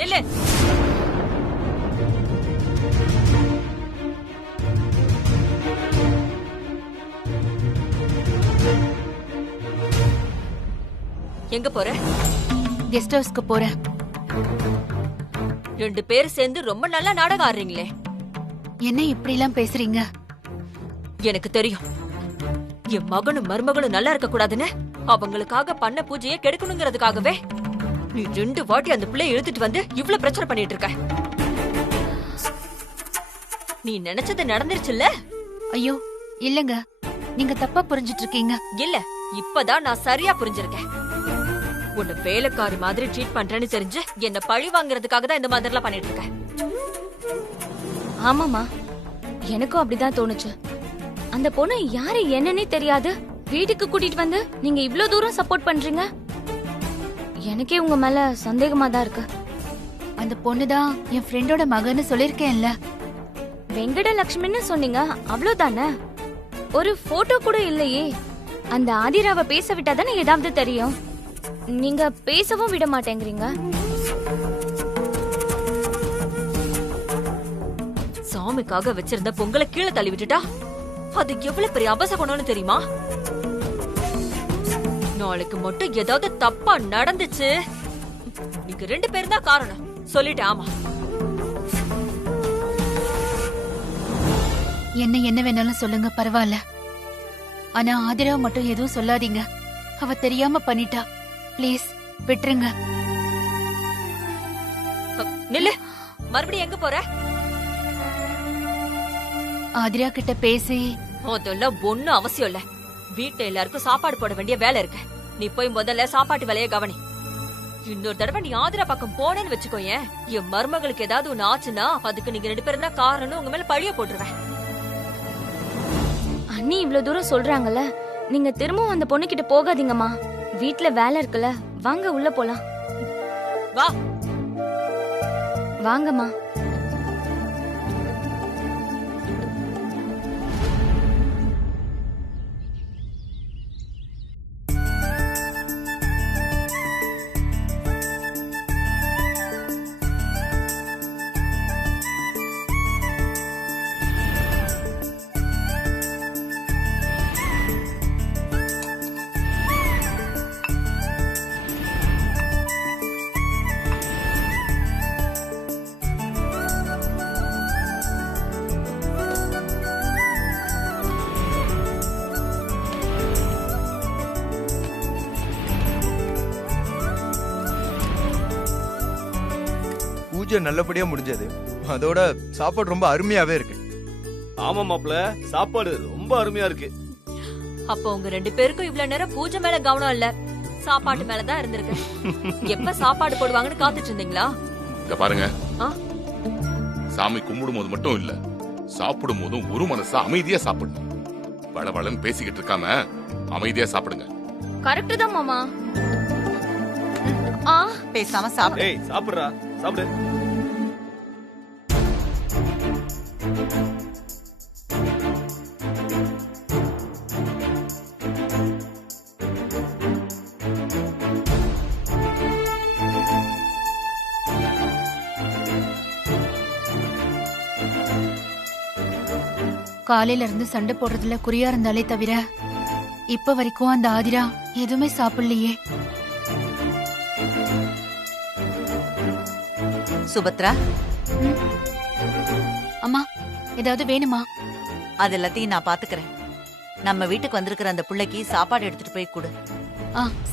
நில்லு. எங்க போற? கெஸ்ட் ஹவுஸ்க்கு போறேன். 2 பேர் சேர்ந்து ரொம்ப நல்லா நாடகம் ஆடுறீங்களே. என்ன இப்படி எல்லாம் பேசுறீங்க? எனக்கு தெரியும், என் மகனும் மருமகளும் நல்லா இருக்க கூடாதுன்னு அவங்களுக்காக பண்ண பூஜையை கெடுக்கணுங்கிறதுக்காகவே நீ 2 வாட்டி அந்த பிள்ளைய இழுத்துட்டு வந்து இவ்ளோ பிரச்சனை பண்ணிட்டு இருக்க. நீ நினைச்சது நடந்துருச்சுல்ல? ஐயோ இல்லங்க, நீங்க தப்பா புரிஞ்சிட்டு இருக்கீங்க. இல்ல, இப்பதான் நான் சரியா புரிஞ்சிருக்கேன். உன்னை வேலைக்காரி மாதிரி ட்ரீட் பண்றேன்னு தெரிஞ்சு என்ன பழி வாங்குறதுக்காக தான் இந்த மாதிரிலாம் பண்ணிட்டு இருக்க. ஆமாமா, எனக்கும் அப்படிதான் தோணுச்சு. அந்த பொண்ணு யாரு என்னன்னே தெரியாது வீட்டுக்கு கூட்டிட்டு வந்து நீங்க இவ்ளோ தூரம் சப்போர்ட் பண்றீங்க. எனக்கே உங்க மேல சந்தேகமா தான் இருக்கு. அந்த பொண்ணுதான் என் ஃப்ரெண்டோட மகன்னு சொல்லிருக்கேன்ல. வெங்கட லட்சுமின்னு சொன்னீங்க, அவ்வளவுதானே? ஒரு போட்டோ கூட இல்லையே. அந்த ஆதிராவை பேச விட்டாதானே ஏதாவது தெரியும். நீங்க பேசவும் விட மாட்டேங்கிறீங்க. சாமிக்காக வச்சிருந்த பொங்கலை கீழே தள்ளி விட்டுட்டா அது எவ்வளவு பெரிய அபசகுணம்னு தெரியுமா? நாளைக்கு மட்டும் ஏதாவது தப்பா நடந்துச்சு, நீங்க 2 பேரும் தான் காரணம். சொல்லிட்டேன். ஆமா, என்ன வேணாலும் சொல்லுங்க, பரவாயில்ல. ஆனா ஆதிரா மட்டும் எதுவும் சொல்லாதீங்க. அவ தெரியாம பண்ணிட்டா. ப்ளீஸ் விட்டுருங்க. நில்லு. மறுபடியும் எங்க போற? ஆதிரா கிட்ட பேசி. அதெல்லாம் ஒண்ணும் அவசியம் இல்ல. வீட்டுல எல்லாருக்கும் சாப்பாடு போட வேண்டிய வேலை இருக்கு. நீ போய் முதல்ல சாப்பாட்டு வேலையை கவனி. இன்னொரு தடவை நீ ஆதிரா பக்கம் போனேன்னு வச்சுக்கோயேன், என் மருமகளுக்கு ஏதாவது ஒண்ணு ஆச்சுன்னா அதுக்கு நீங்க 2 பேரும் தான் காரணம். உங்க மேல பழிய போட்டுருவேன். அண்ணி இவ்ளோ தூரம் சொல்றாங்கல்ல, நீங்க திரும்பவும் அந்த பொண்ணு கிட்ட போகாதீங்கம்மா. வீட்ல வேலை இருக்குல்ல, வாங்க உள்ள போலாம். வா. வாங்கம்மா. பூஜை நல்லபடியா முடிஞ்சது. அதோட சாப்பாடு ரொம்ப அருமையாவே இருக்கு. ஆமா மாப்ள, சாப்பாடு ரொம்ப அருமையா இருக்கு. அப்ப உங்க 2 பேருக்கும் இவ்வளவு நேரம் பூஜை மேல கவனம் இல்ல, சாப்பாட்டு மேலதான் இருந்திருக்கு. எப்ப சாப்பாடு போடுவாங்கன்னு காத்துட்டு இருந்தீங்களா? இத பாருங்க, சாமி கும்பிடும் போது மட்டும் இல்ல, சாப்பிடும் போதும் ஒரு மனசா அமைதியா சாப்பிடணும். வளவளன்னு பேசிக்கிட்டு இருக்காம அமைதியா சாப்பிடுங்க. கரெக்ட் தான் மாமா. பேசாம சாப்பிடு. ஏய் சாப்பிடுறா, சாப்பிடு. காலையில இருந்து சண்டை போடுறதுல குறியா இருந்தாலே தவிர இப்ப வரைக்கும் அந்த ஆதிரா எதுவுமே சாப்பிடலையே. சுபத்ரா, அம்மா ஏதாவது வேணுமா? அது எல்லாத்தையும் நான் பாத்துக்கிறேன். நம்ம வீட்டுக்கு வந்திருக்கிற அந்த பிள்ளைக்கு சாப்பாடு எடுத்துட்டு போய் கொடு.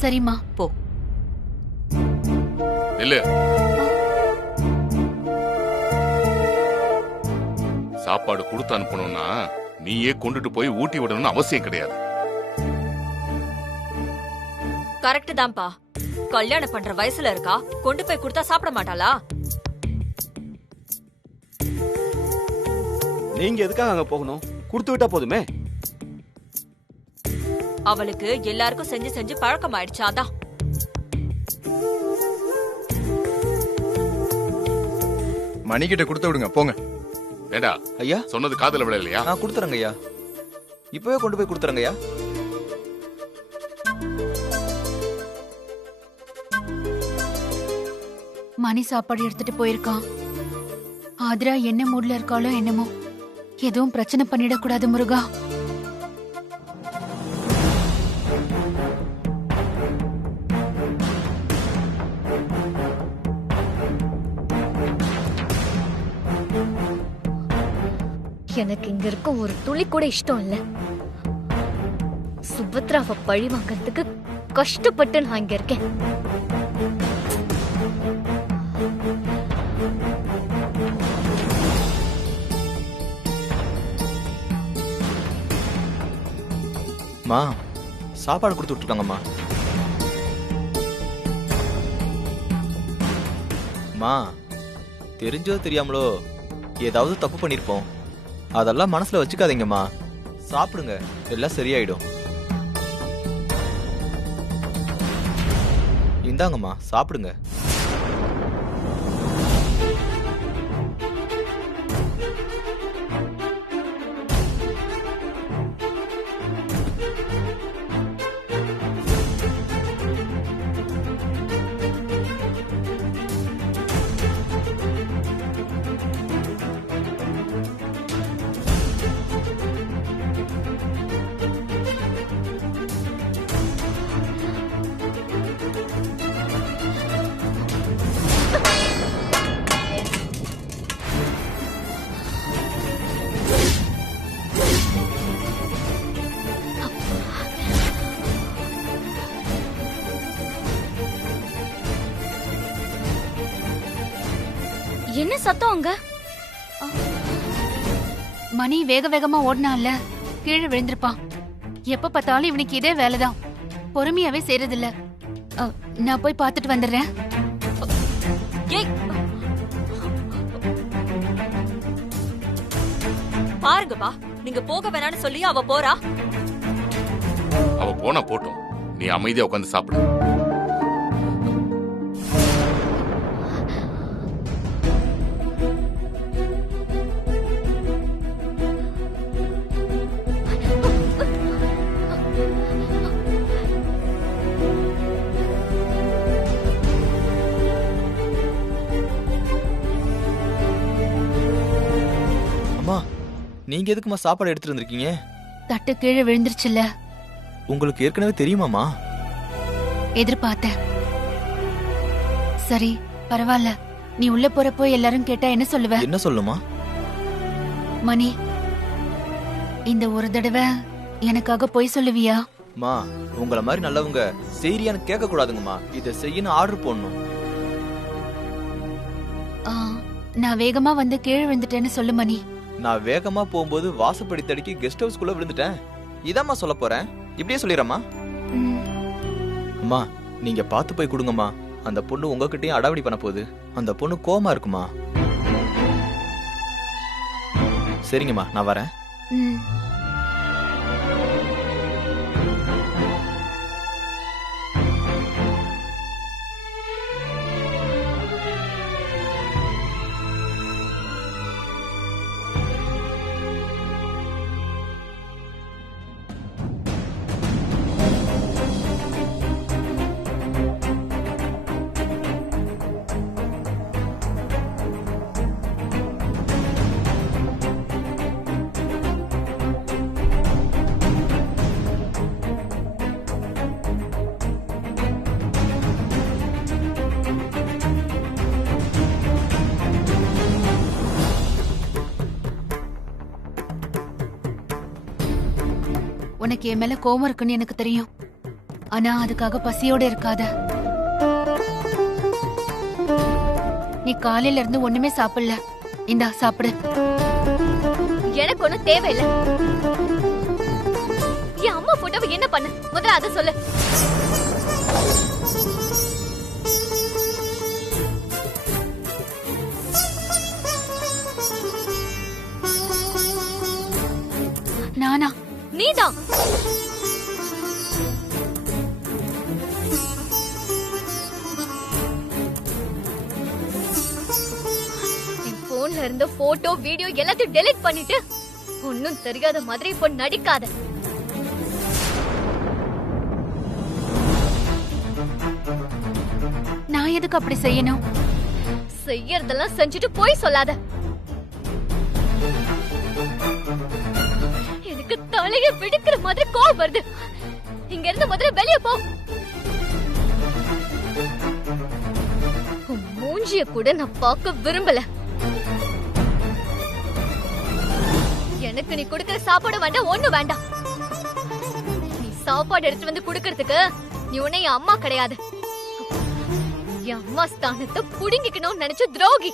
சரிம்மா. போ. இல்ல, சாப்பாடு கொடுத்து அனுப்பணும்னா நீயே கொண்டுட்டு போய் ஊட்டி விடணும்னு அவசியம் கிடையாது. கரெக்ட் தான்ப்பா. கல்யாணம் பண்ற வயசுல இருக்கா, கொண்டு போய் கொடுத்தா சாப்பிட மாட்டாளா? நீங்க எதுக்காக அங்க போகணும்? கொடுத்து விட்டா போதுமே. அவளுக்கு எல்லாருக்கும் செஞ்சு செஞ்சு பழக்கம் ஆயிடுச்சு. அதான். மணிக்கிட்ட கொடுத்து விடுங்க, போங்க. ஏடா ஐயா, சொன்னது காதுல விழ இல்லையா? நான் கொடுத்துறேங்க ஐயா. இப்பவே கொண்டு போய் கொடுத்துறேங்க ஐயா. மணி சாப்பாடு எடுத்துட்டு போயிருக்கான். ஆதிரா என்ன மூட்ல இருக்காளோ என்னமோ, எதுவும் பிரச்சனை பண்ணிடக்கூடாது முருகா. எனக்கு இங்க இருக்க ஒரு துளி கூட இஷ்டம் இல்ல. சுபத்ராவை பழி வாங்கறதுக்கு கஷ்டப்பட்டு நான் இங்க இருக்கேன். மா சாப்பாடு கொடுத்து விட்டுருக்காங்கம்மா. மா தெரிஞ்சோ தெரியாமலோ ஏதாவது தப்பு பண்ணிருப்போம். அதெல்லாம் மனசுல வச்சுக்காதீங்கம்மா. சாப்பிடுங்க, எல்லாம் சரியாயிடும். இந்தாங்கம்மா சாப்பிடுங்க. என்ன சத்தம் அங்க? மணி வேக வேகமா ஓடினான்ல, கீழே விழுந்திருப்பான். எப்ப பார்த்தாலும் இவனுக்கு இதே வேலைதான், பொறுமையாவே செய்யறதில்ல. நான் போய் பார்த்துட்டு வந்துடுறேன். ஏய், பாருங்கப்பா, நீங்க போக வேணாம்னு சொல்லி அவ போறா. அவ போனா போட்டோம், நீ அமைதியா உட்காந்து சாப்பிடு. அம்மா நீங்க எதுக்குமா சாப்பாடு எடுத்துட்டு வந்திருக்கீங்க? தட்டு கீழே விழுந்துருச்சுல்ல. உங்களுக்கு ஏற்கனவே தெரியுமாமா? எதிர்பார்த்தேன். சரி பரவாயில்ல, நீ உள்ள போறப்போ எல்லாரும் கேட்டா என்ன சொல்லுவ? என்ன சொல்லுமா? மணி, இந்த ஒரு தடவை எனக்காக பொய் சொல்லுவியா? மா உங்கள மாதிரி நல்லவங்க சரியான்னு கேட்க கூடாதுங்கம்மா. இதை செய்யணும் ஆர்டர் போடணும். நான் வேகமா வந்து கீழே விழுந்துட்டேன்னு சொல்லு மணி. நான் வேகமா போகும்போது வாசப்படி தடுக்கி கெஸ்ட் ஹவுஸ்குள்ள விழுந்துட்டேன். இதாம்மா சொல்ல போறேன். இப்படியே சொல்லிடுறேம்மா. அம்மா நீங்க பார்த்து போய் கொடுங்கம்மா. அந்த பொண்ணு உங்ககிட்டயும் அடாவடி பண்ண போகுது. அந்த பொண்ணு கோமா இருக்குமா. சரிங்கம்மா நான் வரேன். உனக்கு என் மேல கோவம் இருக்குன்னு எனக்கு தெரியும். ஆனா அதுக்காக பசியோட இருக்காத. நீ காலையில இருந்து ஒண்ணுமே சாப்பிடல. இந்தா சாப்பிடு. எனக்கு ஒண்ணும் தேவையில்லை. என் அம்மா போட்டோவை என்ன பண்ண முதல்ல அதை சொல்லு. நானா? நீதான். என் போன்ல இருந்த போட்டோ வீடியோ எல்லாத்தையும் டெலீட் பண்ணிட்டு ஒன்னும் தெரியாத மாதிரி இப்போ நடிக்காத. நான் எதுக்கு அப்படி செய்யணும்? செய்யறதெல்லாம் செஞ்சுட்டு போய் சொல்லாத. எனக்கு தலைய வெடிக்கிற மாதிரி கோவம் வருது. இங்க இருந்து முதல்ல வெளிய போ. உன் மூஞ்சிய கூட நான் பார்க்க விரும்பல. எனக்கு நீ கொடுக்கிற சாப்பாடு வேண்டாம், ஒண்ணு வேண்டாம். நீ சாப்பாடு எடுத்து வந்து குடுக்கறதுக்கு நீ உன்னை என் அம்மா கிடையாது. என் அம்மா ஸ்தானத்தை புடுங்கிக்கணும்னு நினைச்ச துரோகி.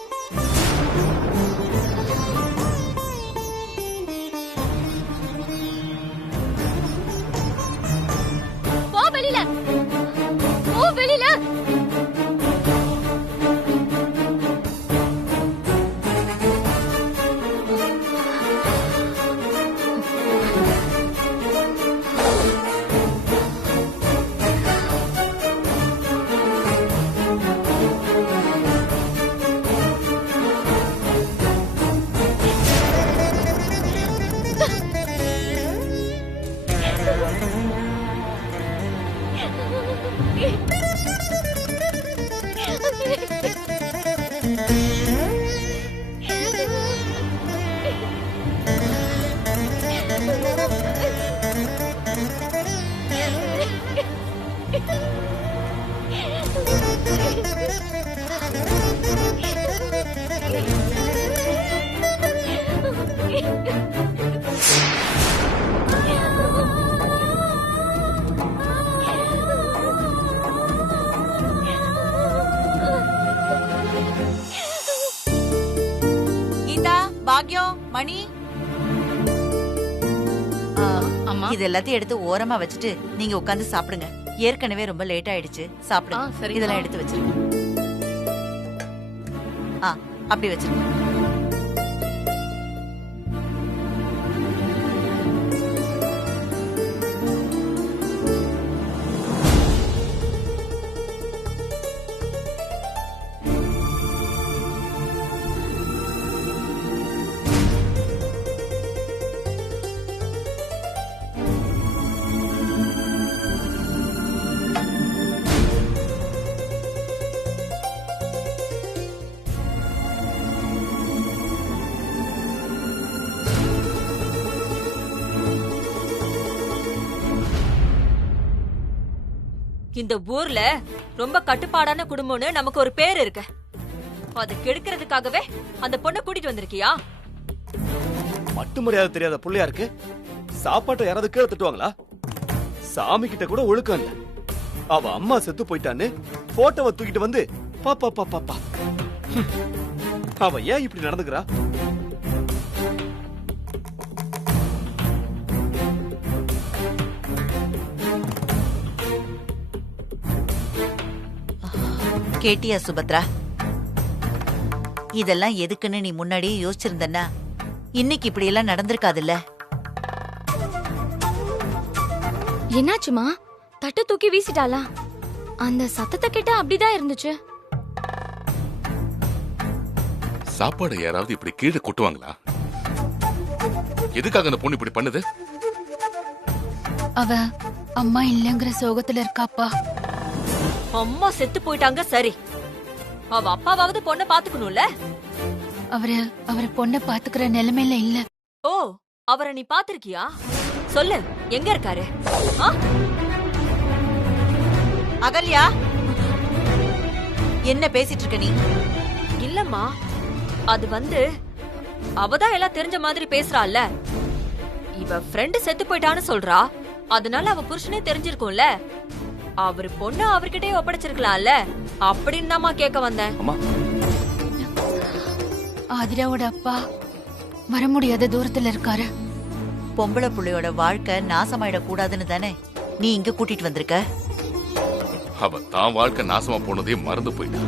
போ வெளியில, போ வெளியில. கீதா, பாக்யம், மணி, இது எல்லாத்தையும் எடுத்து ஓரமா வச்சுட்டு நீங்க உட்கார்ந்து சாப்பிடுங்க. ஏற்கனவே ரொம்ப லேட் ஆயிடுச்சு. சாப்பிடுங்க. இதெல்லாம் எடுத்து வச்சிருங்க. அப்படி வச்சிருங்க. இந்த ஊர்ல ரொம்ப கட்டுப்பாடான குடும்பம்னு நமக்கு ஒரு பேர் இருக்கு. அது கெடுக்கிறதுக்காகவே அந்த பொண்ணை கூட்டிட்டு வந்திருக்கியா? மட்டு மரியாதை தெரியாத புள்ளையா இருக்கு. சாப்பாட்டை யாராவது கீழே தட்டுவாங்களா? சாமி கிட்ட கூட ஒழுக்கம் இல்ல. அவ அம்மா செத்து போயிட்டான்னு போட்டோவை தூக்கிட்டு வந்து பாப்பா பாப்பா. அவ ஏன் இப்படி நடந்துக்கிறா? கேட்டியா சுபத்ரா? இதெல்லாம் எதுக்குன்னு நீ முன்னாடியே யோசிச்சிருந்தன்னா இன்னைக்கு இப்படி எல்லாம் நடந்திருக்காதுல்ல. என்னாச்சுமா? தட்டை தூக்கி வீசிட்டாளா? அந்த சத்தத்தை கேட்டா அப்படிதான் இருந்துச்சு. சாப்பாடு யாராவது இப்படி கீழே கொட்டுவாங்களா? எதுக்காக அந்த பொண்ணு இப்படி பண்ணுது? அவ அம்மா இல்லங்கிற சோகத்துல இருக்காப்பா. அம்மா செத்து போயிட்டாங்க சரி, அவ அப்பாவாவது பொண்ணை பாத்துக்கணும்ல. அவரு பொண்ணை பாத்துக்கிற நிலைமையில இல்ல. ஓ, அவரை நீ பாத்திருக்கியா? சொல்லு, எங்க இருக்காரு? அகல்யா, என்ன பேசிட்டு இருக்க நீ? இல்லம்மா, அது வந்து அவதான் எல்லாம் தெரிஞ்ச மாதிரி பேசுறாள்ல. இவ ஃப்ரெண்டு செத்து போயிட்டான்னு சொல்றா. அதனால அவ புருஷனே தெரிஞ்சிருக்கும்ல. அவரு பொண்ணு அவர்கிட்டே ஒப்படைச்சிருக்கலாம்ல. அப்படின்னு தாமா கேட்க வந்தேன். ஆதிராவோட அப்பா வர முடியாத தூரத்துல இருக்காரு. பொம்பளை புள்ளையோட வாழ்க்கை நாசமாயிட கூடாதுன்னு தானே நீ இங்க கூட்டிட்டு வந்திருக்க. அவ தான் வாழ்க்கை நாசமா போனதே மறந்து போயிட்டா.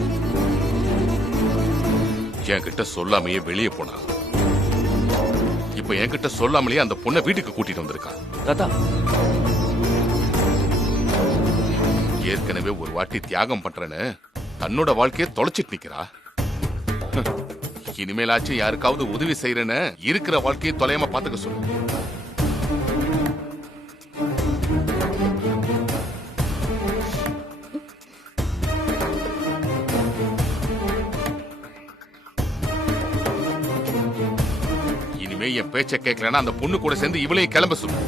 என்கிட்ட சொல்லாமையே வெளியே போனா. இப்ப என்கிட்ட சொல்லாமலேயே அந்த பொண்ணை வீட்டுக்கு கூட்டிட்டு வந்திருக்கா. ஏற்கனவே ஒரு வாட்டி தியாகம் பண்றேன்னு தன்னோட வாழ்க்கையை தொலைச்சிட்டு நிக்கிறா. இனிமேலாச்சும் யாருக்காவது உதவி செய்யறேன்னு இருக்கிற வாழ்க்கையை தொலையாம பாத்துக்க சொல்லு. என் பேச்ச கேட்கலன்னா அந்த பொண்ணு கூட சேர்ந்து இவளையும் கிளம்ப சொல்லு.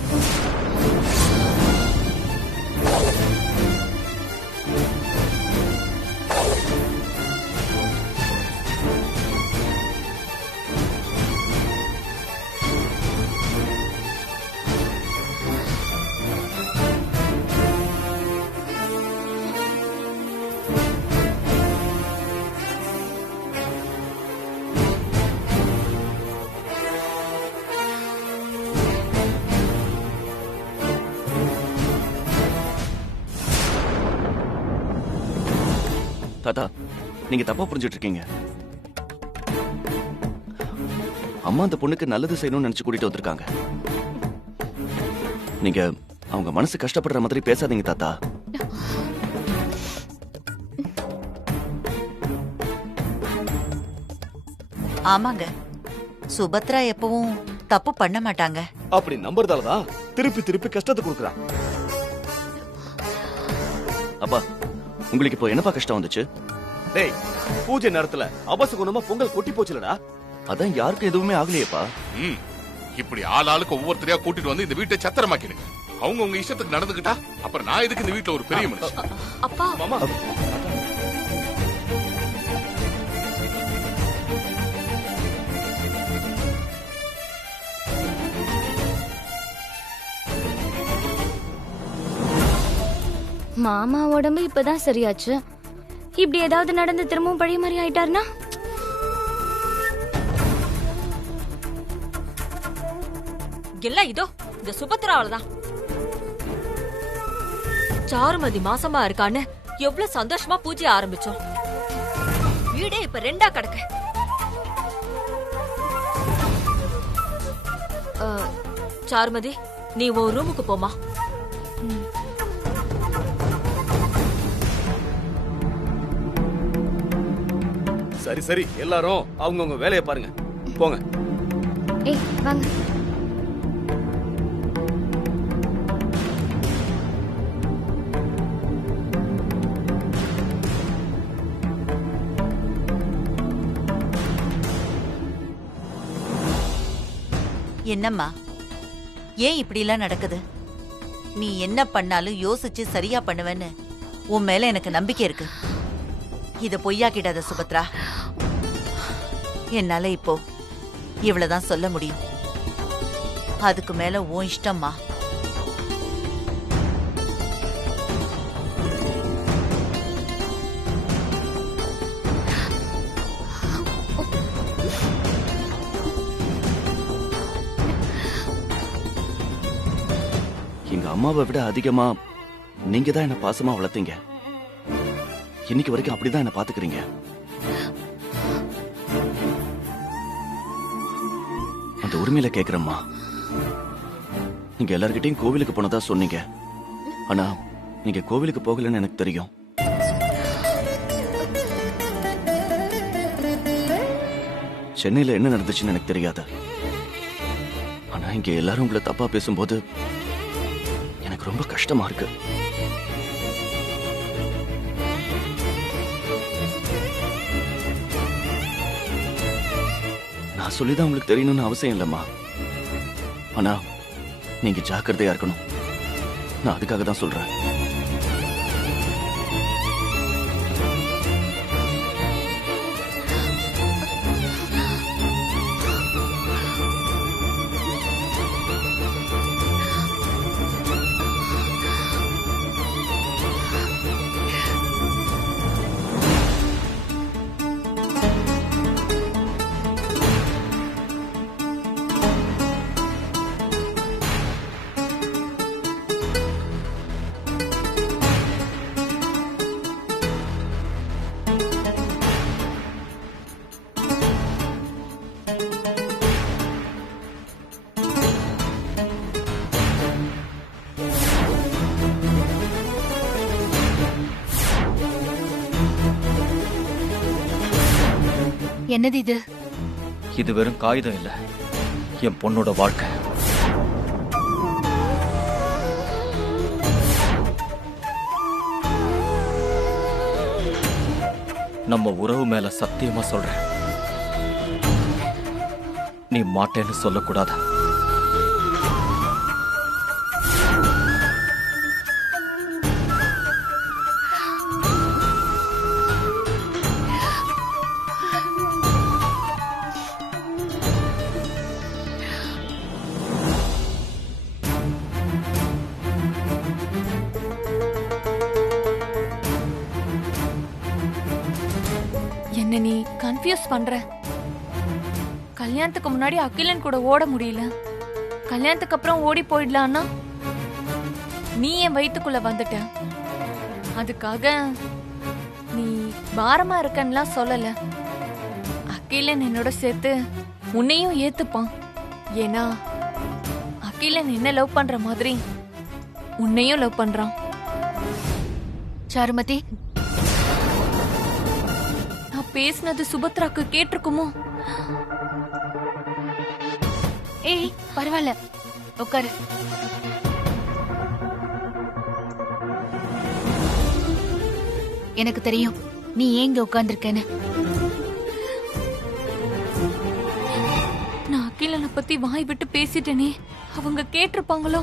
தாத்தா, நீங்க தப்பா புரிஞ்சுட்டு இருக்கீங்க. அம்மா அந்த பொண்ணுக்கு நல்லது செய்யணும்னு நினைச்சு கூட்டிட்டு வந்திருக்காங்க. நீங்க அவங்க மனசு கஷ்டப்படுற மாதிரி பேசாதீங்க தாத்தா. ஆமாங்க, சுபத்ரா எப்பவும் தப்பு பண்ண மாட்டாங்க. அப்படி நம்புறதாலதான் திருப்பி திருப்பி கஷ்டத்தை கொடுக்குறான். அப்பா, உங்களுக்கு இப்போ என்னப்பா கஷ்டம் வந்துச்சு? டேய், பூஜை நேரத்துல அபசகுணமா பொங்கல் கொட்டி போச்சுலடா. அதான் யாருக்கும் எதுவுமே ஆகலையேப்பா. இப்படி ஆளுக்கு ஒவ்வொருத்தரையா கூட்டிட்டு வந்து இந்த வீட்டை சத்திரமாக்கிடுங்க. அவங்க உங்க இஷ்டத்துக்கு நடந்துக்கிட்டா அப்புறம் நான் எதுக்கு இந்த வீட்டுல ஒரு பெரிய மனுஷன்? அப்பா மாமா, மாமா உடம்பு இப்பதான் சரியாச்சு. இப்படி ஏதாவது நடந்து திரும்பவும் பழைய மாதிரி ஆயிட்டாருன்னா எல்லாம் இதோ இந்த சுபத்ராவதான். சாருமதி மாசமா இருக்கான்னு எவ்வளவு சந்தோஷமா பூஜை ஆரம்பிச்சோம். வீடே இப்ப ரெண்டா கிடக்கு. சாருமதி, நீ உன் ரூமுக்கு போமா. சரி சரி, எல்லாரும் அவங்கவுங்க வேலையை பாருங்க, போங்க. ஏய் வாங்க. என்னம்மா, ஏன் இப்படி எல்லாம் நடக்குது? நீ என்ன பண்ணாலும் யோசிச்சு சரியா பண்ணுவேன்னு உன் மேல எனக்கு நம்பிக்கை இருக்கு. இத பொய்யாக்கிடாத சுபத்ரா. என்னால இப்போ இவ்வளவுதான் சொல்ல முடியும். அதுக்கு மேல உன் இஷ்டம்மா. எங்க அம்மாவை விட அதிகமா நீங்க தான் என்ன பாசமா வளர்த்தீங்க. இன்னைக்கு வரைக்கும் அப்படிதான் என்ன பாத்துக்கிறீங்க. அந்த உரிமையில கேக்குறம்மா. நீங்க எல்லார்கிட்டயும் கோவிலுக்கு போனதா சொன்னீங்க. ஆனா நீங்க கோவிலுக்கு போகலன்னு எனக்கு தெரியும். சென்னையில என்ன நடந்துச்சுன்னு எனக்கு தெரியாது. ஆனா இங்க எல்லாரும் உங்களை தப்பா பேசும்போது எனக்கு ரொம்ப கஷ்டமா இருக்கு. நான் சொல்லிதான் உங்களுக்கு தெரியணும்னு அவசியம் இல்லம்மா. ஆனா நீங்க ஜாக்கிரதையா இருக்கணும். நான் அதுக்காக தான் சொல்றேன். என்னது இது? இது வெறும் காகிதம் இல்ல, என் பொண்ணோட வாழ்க்கை. நம்ம உறவு மேல சத்தியமா சொல்றேன், நீ மாட்டேன்னு சொல்லக்கூடாது. என்ன நீ கன்ஃபியூஸ் பண்ற. கல்யாணத்துக்கு முன்னாடி அகிலன் கூட ஓட முடியல, கல்யாணத்துக்கு அப்புறம் ஓடி போயிடலான்னா நீ என் வயித்துக்குள்ள வந்துட்ட. அதுக்காக நீ பாரமா இருக்கன்னுலாம் சொல்லல. அகிலன் என்னோட சேர்த்து உன்னையும் ஏத்துப்பான். ஏன்னா அகிலன் என்ன லவ் பண்ற மாதிரி உன்னையும் லவ் பண்றான். சாருமதி, நான் பேசினது சுபத்ராக்கு கேட்டிருக்குமோ? ஏய் பரவாயில்ல, உட்காரு. எனக்கு தெரியும் நீ ஏங்க உட்கார்ந்திருக்கேன்னு. நான் அகிலனை பத்தி வாய் விட்டு பேசிட்டேனே, அவங்க கேட்டிருப்பாங்களோ?